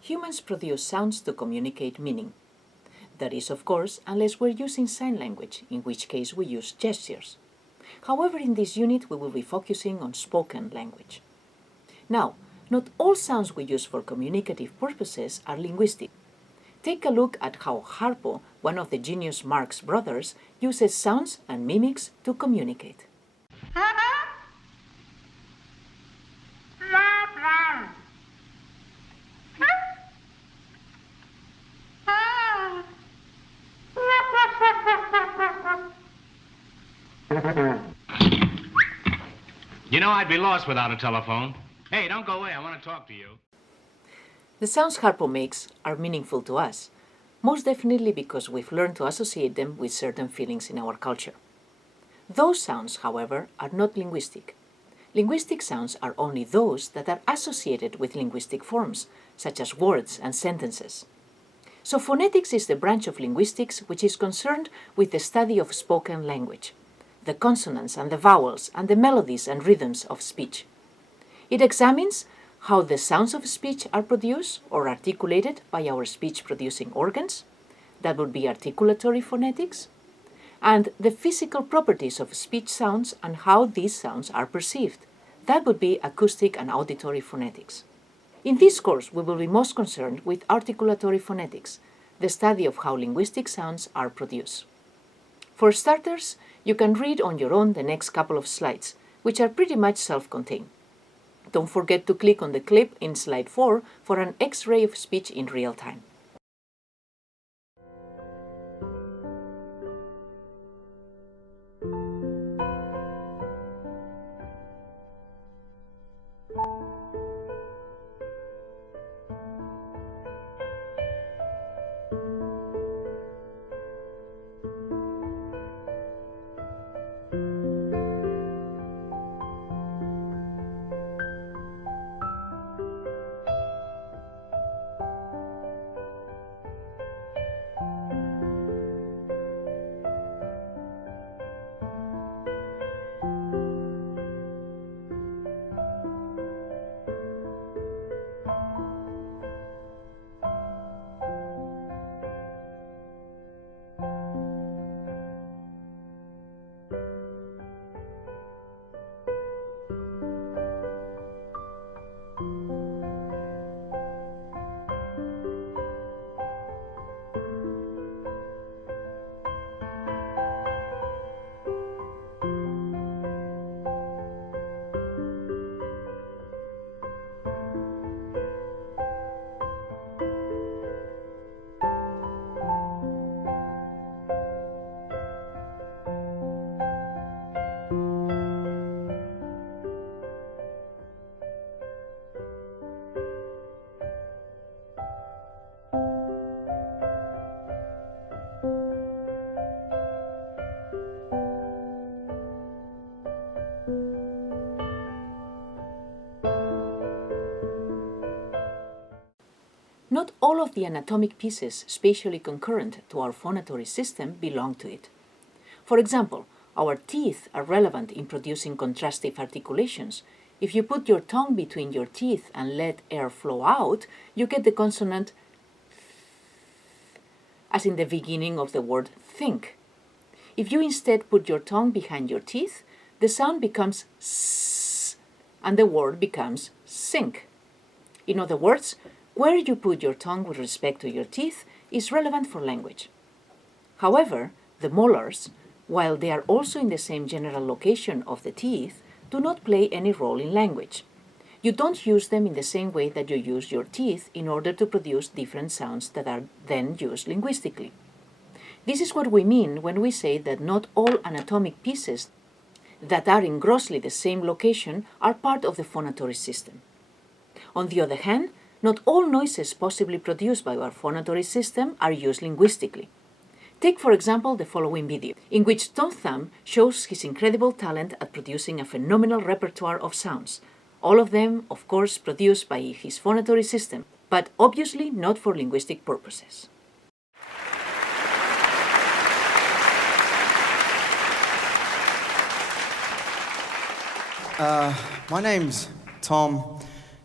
Humans produce sounds to communicate meaning. That is, of course, unless we're using sign language, in which case we use gestures. However, in this unit we will be focusing on spoken language. Now, not all sounds we use for communicative purposes are linguistic. Take a look at how Harpo, one of the genius Marx brothers, uses sounds and mimics to communicate. You know, I'd be lost without a telephone. Hey, don't go away. I want to talk to you. The sounds Harpo makes are meaningful to us, most definitely because we've learned to associate them with certain feelings in our culture. Those sounds, however, are not linguistic. Linguistic sounds are only those that are associated with linguistic forms, such as words and sentences. So phonetics is the branch of linguistics which is concerned with the study of spoken language, the consonants and the vowels and the melodies and rhythms of speech. It examines how the sounds of speech are produced or articulated by our speech-producing organs, that would be articulatory phonetics, and the physical properties of speech sounds and how these sounds are perceived, that would be acoustic and auditory phonetics. In this course, we will be most concerned with articulatory phonetics, the study of how linguistic sounds are produced. For starters, you can read on your own the next couple of slides, which are pretty much self-contained. Don't forget to click on the clip in slide 4 for an X-ray of speech in real time. Not all of the anatomic pieces spatially concurrent to our phonatory system belong to it. For example, our teeth are relevant in producing contrastive articulations. If you put your tongue between your teeth and let air flow out, you get the consonant as in the beginning of the word think. If you instead put your tongue behind your teeth, the sound becomes s, and the word becomes sink. In other words, where you put your tongue with respect to your teeth is relevant for language. However, the molars, while they are also in the same general location of the teeth, do not play any role in language. You don't use them in the same way that you use your teeth in order to produce different sounds that are then used linguistically. This is what we mean when we say that not all anatomic pieces that are in grossly the same location are part of the phonatory system. On the other hand, not all noises possibly produced by our phonatory system are used linguistically. Take, for example, the following video, in which Tom Thumb shows his incredible talent at producing a phenomenal repertoire of sounds, all of them, of course, produced by his phonatory system, but obviously not for linguistic purposes. My name's Tom,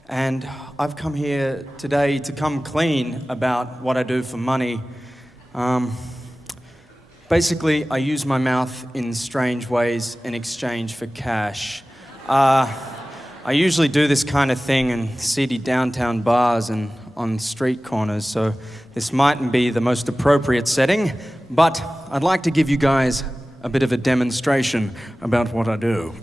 and I've come here today to come clean about what I do for money. Basically, I use my mouth in strange ways in exchange for cash. I usually do this kind of thing in seedy downtown bars and on street corners, so this mightn't be the most appropriate setting, but I'd like to give you guys a bit of a demonstration about what I do.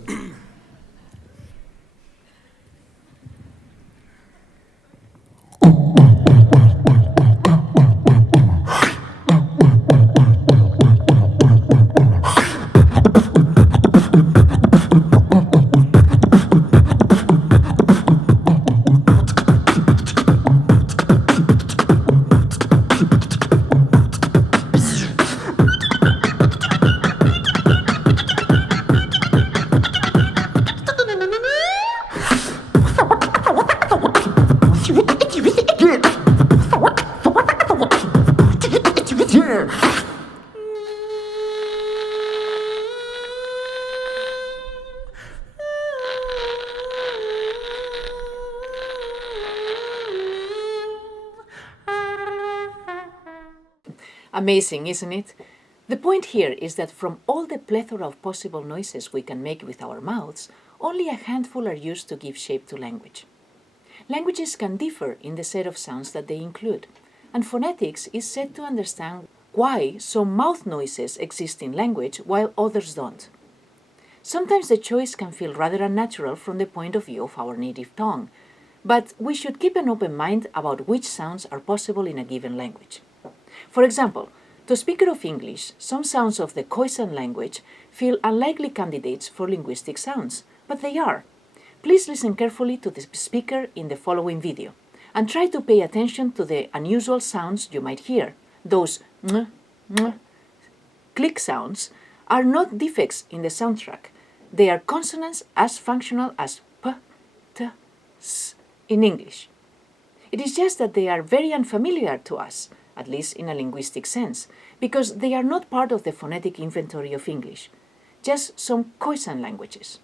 Amazing, isn't it? The point here is that from all the plethora of possible noises we can make with our mouths, only a handful are used to give shape to language. Languages can differ in the set of sounds that they include, and phonetics is said to understand why some mouth noises exist in language while others don't. Sometimes the choice can feel rather unnatural from the point of view of our native tongue, but we should keep an open mind about which sounds are possible in a given language. For example, to a speaker of English, some sounds of the Khoisan language feel unlikely candidates for linguistic sounds, but they are. Please listen carefully to the speaker in the following video, and try to pay attention to the unusual sounds you might hear. Those click sounds are not defects in the soundtrack. They are consonants as functional as p, t, s in English. It is just that they are very unfamiliar to us, at least in a linguistic sense, because they are not part of the phonetic inventory of English, just some Khoisan languages.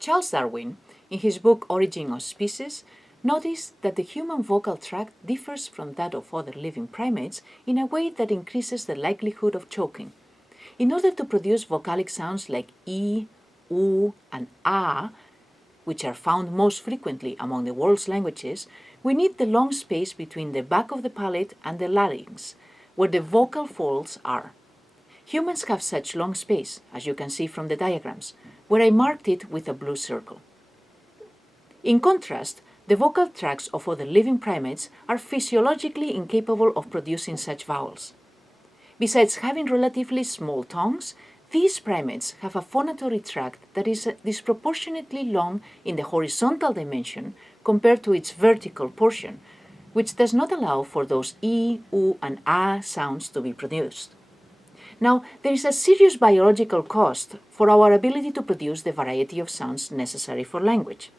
Charles Darwin, in his book Origin of Species, noticed that the human vocal tract differs from that of other living primates in a way that increases the likelihood of choking. In order to produce vocalic sounds like e, u, and a, which are found most frequently among the world's languages, we need the long space between the back of the palate and the larynx, where the vocal folds are. Humans have such long space, as you can see from the diagrams, where I marked it with a blue circle. In contrast, the vocal tracts of other living primates are physiologically incapable of producing such vowels. Besides having relatively small tongues, these primates have a phonatory tract that is disproportionately long in the horizontal dimension compared to its vertical portion, which does not allow for those e, u, and a sounds to be produced. Now, there is a serious biological cost for our ability to produce the variety of sounds necessary for language.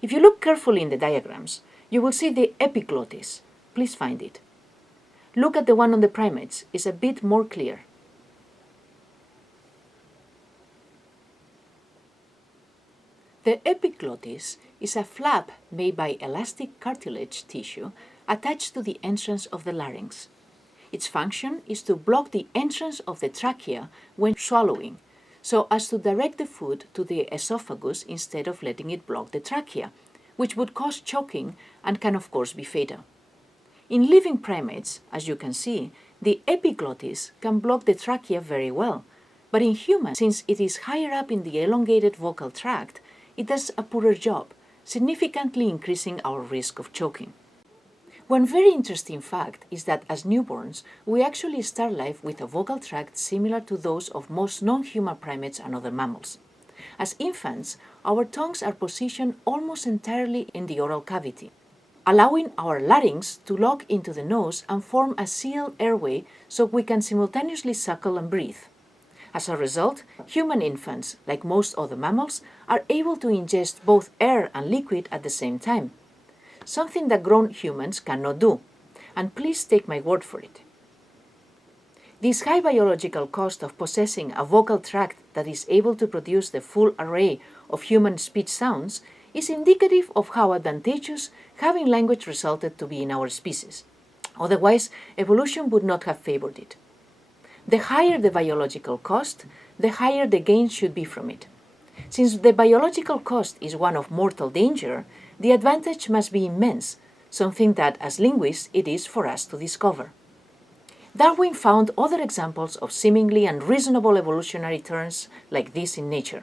If you look carefully in the diagrams, you will see the epiglottis. Please find it. Look at the one on the primates. It's a bit more clear. The epiglottis is a flap made by elastic cartilage tissue attached to the entrance of the larynx. Its function is to block the entrance of the trachea when swallowing, so as to direct the food to the esophagus instead of letting it block the trachea, which would cause choking and can of course be fatal. In living primates, as you can see, the epiglottis can block the trachea very well, but in humans, since it is higher up in the elongated vocal tract, it does a poorer job, significantly increasing our risk of choking. One very interesting fact is that as newborns, we actually start life with a vocal tract similar to those of most non-human primates and other mammals. As infants, our tongues are positioned almost entirely in the oral cavity, allowing our larynx to lock into the nose and form a sealed airway so we can simultaneously suckle and breathe. As a result, human infants, like most other mammals, are able to ingest both air and liquid at the same time, something that grown humans cannot do, and please take my word for it. This high biological cost of possessing a vocal tract that is able to produce the full array of human speech sounds is indicative of how advantageous having language resulted to be in our species. Otherwise, evolution would not have favored it. The higher the biological cost, the higher the gain should be from it. Since the biological cost is one of mortal danger, the advantage must be immense, something that, as linguists, it is for us to discover. Darwin found other examples of seemingly unreasonable evolutionary turns like this in nature.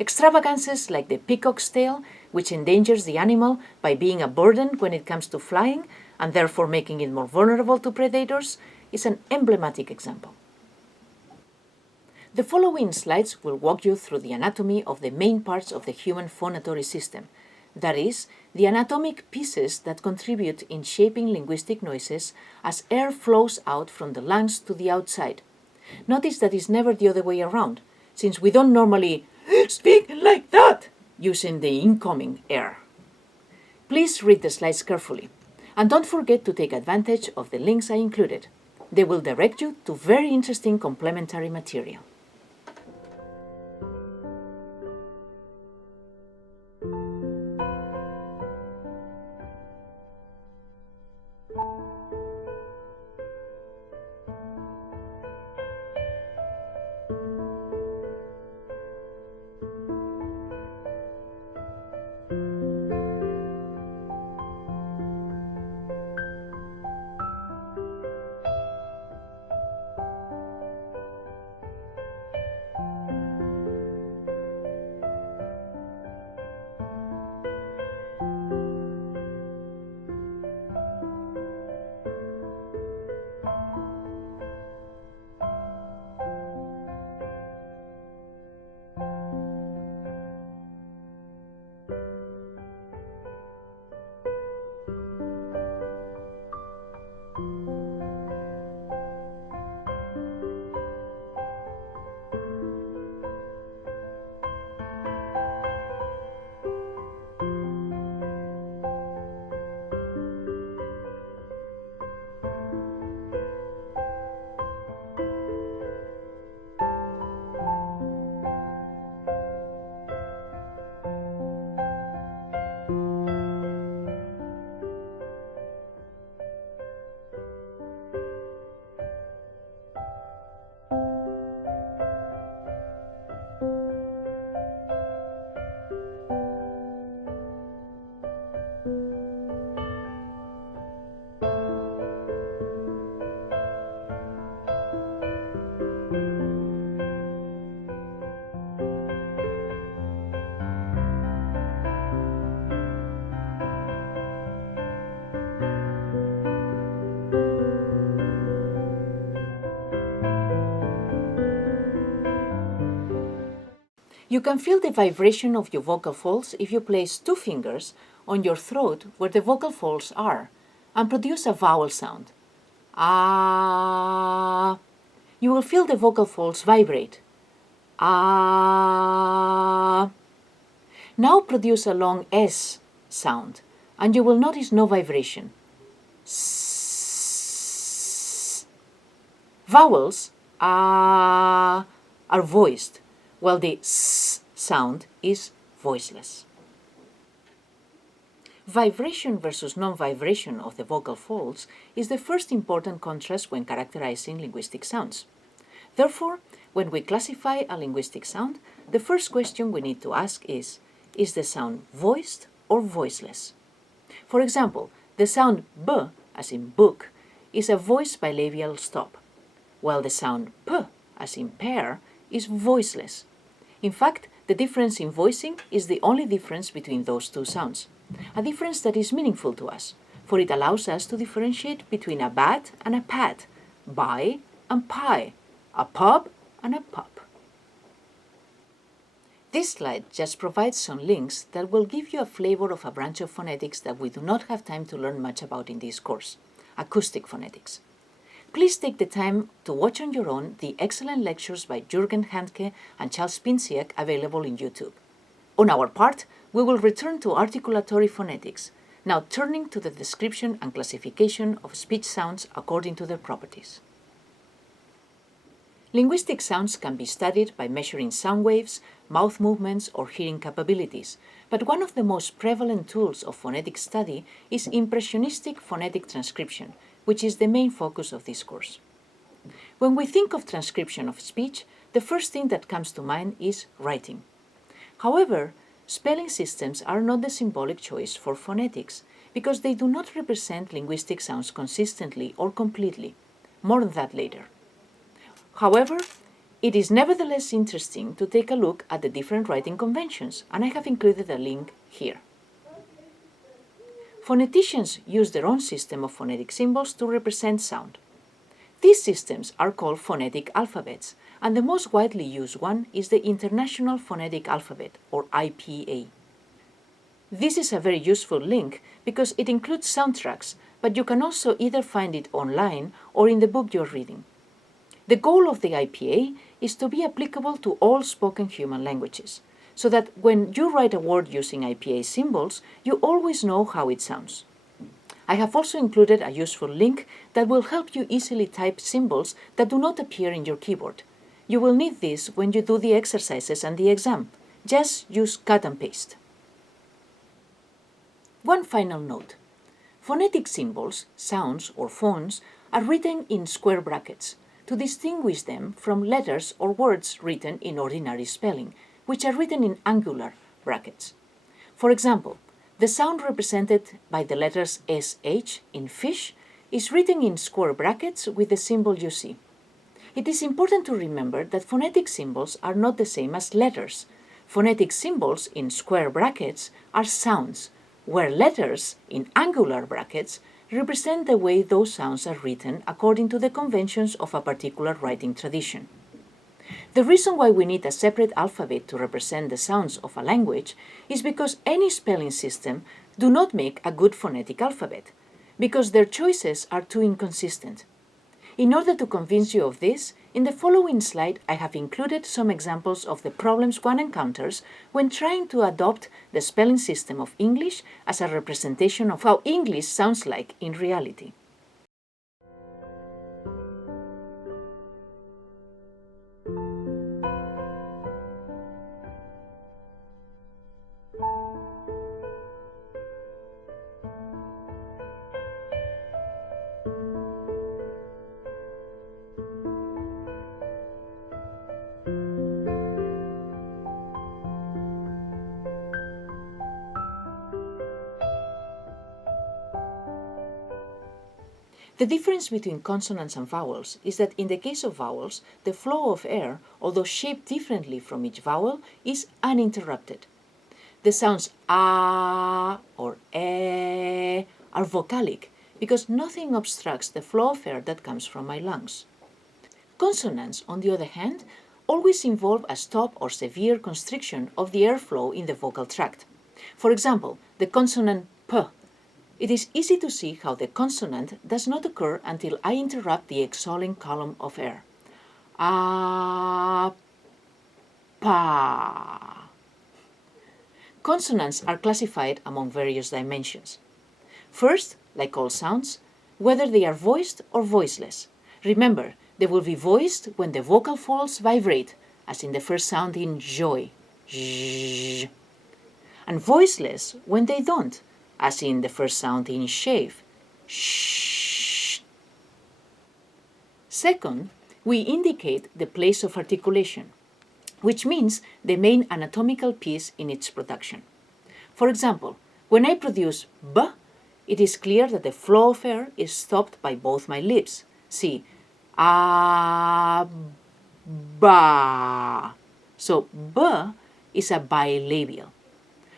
Extravagances like the peacock's tail, which endangers the animal by being a burden when it comes to flying and therefore making it more vulnerable to predators, is an emblematic example. The following slides will walk you through the anatomy of the main parts of the human phonatory system, that is, the anatomic pieces that contribute in shaping linguistic noises as air flows out from the lungs to the outside. Notice that it's never the other way around, since we don't normally speak like that using the incoming air. Please read the slides carefully, and don't forget to take advantage of the links I included. They will direct you to very interesting complementary material. You can feel the vibration of your vocal folds if you place 2 fingers on your throat where the vocal folds are and produce a vowel sound. Ah. You will feel the vocal folds vibrate. Ah. Now produce a long S sound and you will notice no vibration. S. Vowels are voiced, while the S sound is voiceless. Vibration versus non-vibration of the vocal folds is the first important contrast when characterizing linguistic sounds. Therefore, when we classify a linguistic sound, the first question we need to ask is the sound voiced or voiceless? For example, the sound b, as in book, is a voiced bilabial stop, while the sound p, as in pear, is voiceless. In fact, the difference in voicing is the only difference between those two sounds, a difference that is meaningful to us, for it allows us to differentiate between a bat and a pat, buy and pie, a pub and a pup. This slide just provides some links that will give you a flavor of a branch of phonetics that we do not have time to learn much about in this course, acoustic phonetics. Please take the time to watch on your own the excellent lectures by Jürgen Handke and Charles Pinsiak available in YouTube. On our part, we will return to articulatory phonetics, now turning to the description and classification of speech sounds according to their properties. Linguistic sounds can be studied by measuring sound waves, mouth movements, or hearing capabilities, but one of the most prevalent tools of phonetic study is impressionistic phonetic transcription, which is the main focus of this course. When we think of transcription of speech, the first thing that comes to mind is writing. However, spelling systems are not the symbolic choice for phonetics because they do not represent linguistic sounds consistently or completely. More on that later. However, it is nevertheless interesting to take a look at the different writing conventions, and I have included a link here. Phoneticians use their own system of phonetic symbols to represent sound. These systems are called phonetic alphabets, and the most widely used one is the International Phonetic Alphabet, or IPA. This is a very useful link because it includes soundtracks, but you can also either find it online or in the book you're reading. The goal of the IPA is to be applicable to all spoken human languages, so that when you write a word using IPA symbols, you always know how it sounds. I have also included a useful link that will help you easily type symbols that do not appear in your keyboard. You will need this when you do the exercises and the exam. Just use cut and paste. One final note. Phonetic symbols, sounds or phones, are written in square brackets to distinguish them from letters or words written in ordinary spelling, which are written in angular brackets. For example, the sound represented by the letters SH in fish is written in square brackets with the symbol you see. It is important to remember that phonetic symbols are not the same as letters. Phonetic symbols in square brackets are sounds, where letters in angular brackets represent the way those sounds are written according to the conventions of a particular writing tradition. The reason why we need a separate alphabet to represent the sounds of a language is because any spelling system do not make a good phonetic alphabet, because their choices are too inconsistent. In order to convince you of this, in the following slide I have included some examples of the problems one encounters when trying to adopt the spelling system of English as a representation of how English sounds like in reality. The difference between consonants and vowels is that in the case of vowels, the flow of air, although shaped differently from each vowel, is uninterrupted. The sounds a or e are vocalic because nothing obstructs the flow of air that comes from my lungs. Consonants, on the other hand, always involve a stop or severe constriction of the airflow in the vocal tract. For example, the consonant p. It is easy to see how the consonant does not occur until I interrupt the exhaling column of air. A, pa. Consonants are classified among various dimensions. First, like all sounds, whether they are voiced or voiceless. Remember, they will be voiced when the vocal folds vibrate, as in the first sound in joy, zh, and voiceless when they don't, as in the first sound in shave, sh. Second, we indicate the place of articulation, which means the main anatomical piece in its production. For example, when I produce b, it is clear that the flow of air is stopped by both my lips. See, a, ba. So b is a bilabial.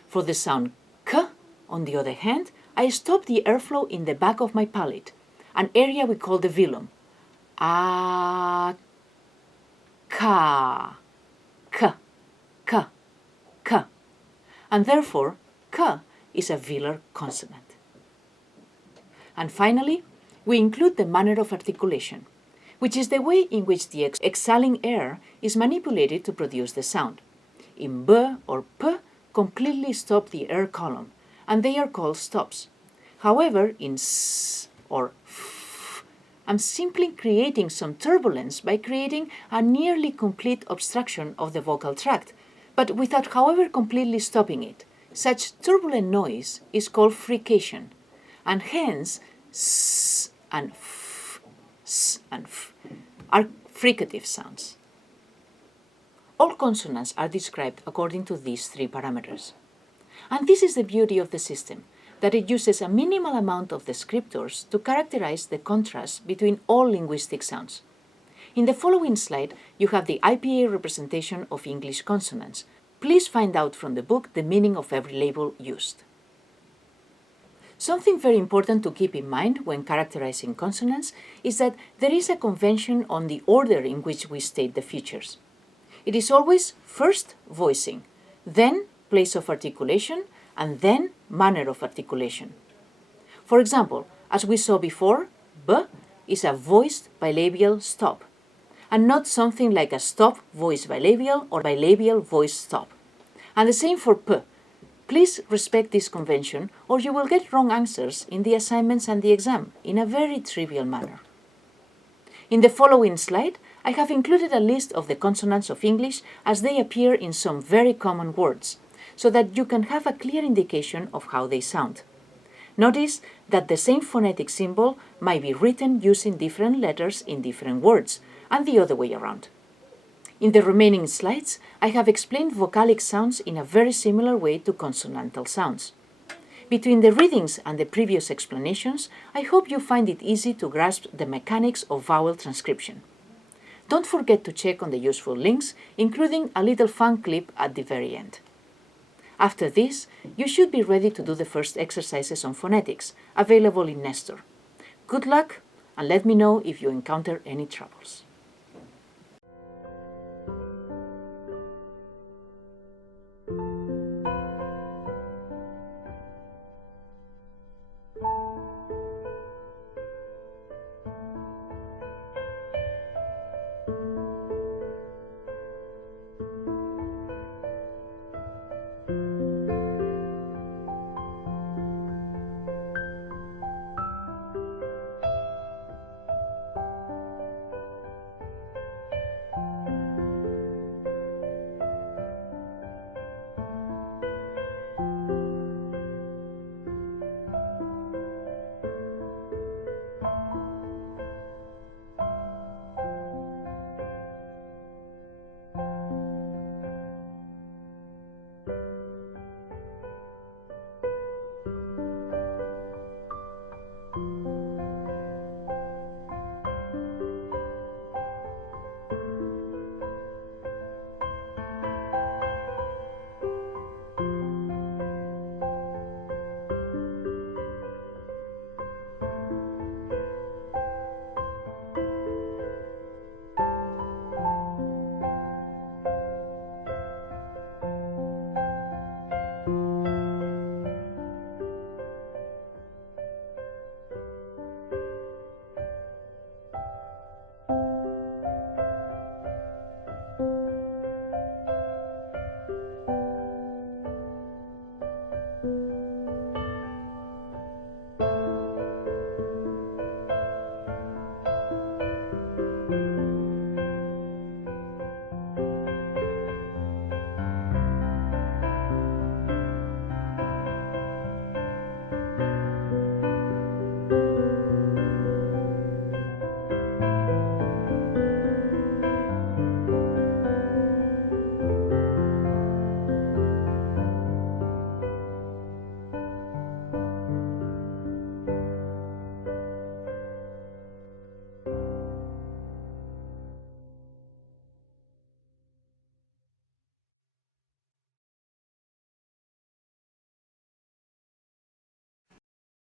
For the sound k, on the other hand, I stop the airflow in the back of my palate, an area we call the velum. A, ka, k, k, k. And therefore, k is a velar consonant. And finally, we include the manner of articulation, which is the way in which the exhaling air is manipulated to produce the sound. In b or p, completely stop the air column, and they are called stops. However, in s or f, I'm simply creating some turbulence by creating a nearly complete obstruction of the vocal tract, but without, however, completely stopping it. Such turbulent noise is called frication, and hence s and f are fricative sounds. All consonants are described according to these three parameters. And this is the beauty of the system, that it uses a minimal amount of descriptors to characterize the contrast between all linguistic sounds. In the following slide, you have the IPA representation of English consonants. Please find out from the book the meaning of every label used. Something very important to keep in mind when characterizing consonants is that there is a convention on the order in which we state the features. It is always first voicing, then place of articulation, and then manner of articulation. For example, as we saw before, b is a voiced bilabial stop, and not something like a stop voiced bilabial or bilabial voiced stop. And the same for p. Please respect this convention, or you will get wrong answers in the assignments and the exam in a very trivial manner. In the following slide, I have included a list of the consonants of English as they appear in some very common words, so that you can have a clear indication of how they sound. Notice that the same phonetic symbol might be written using different letters in different words, and the other way around. In the remaining slides, I have explained vocalic sounds in a very similar way to consonantal sounds. Between the readings and the previous explanations, I hope you find it easy to grasp the mechanics of vowel transcription. Don't forget to check on the useful links, including a little fun clip at the very end. After this, you should be ready to do the first exercises on phonetics, available in Nestor. Good luck, and let me know if you encounter any troubles.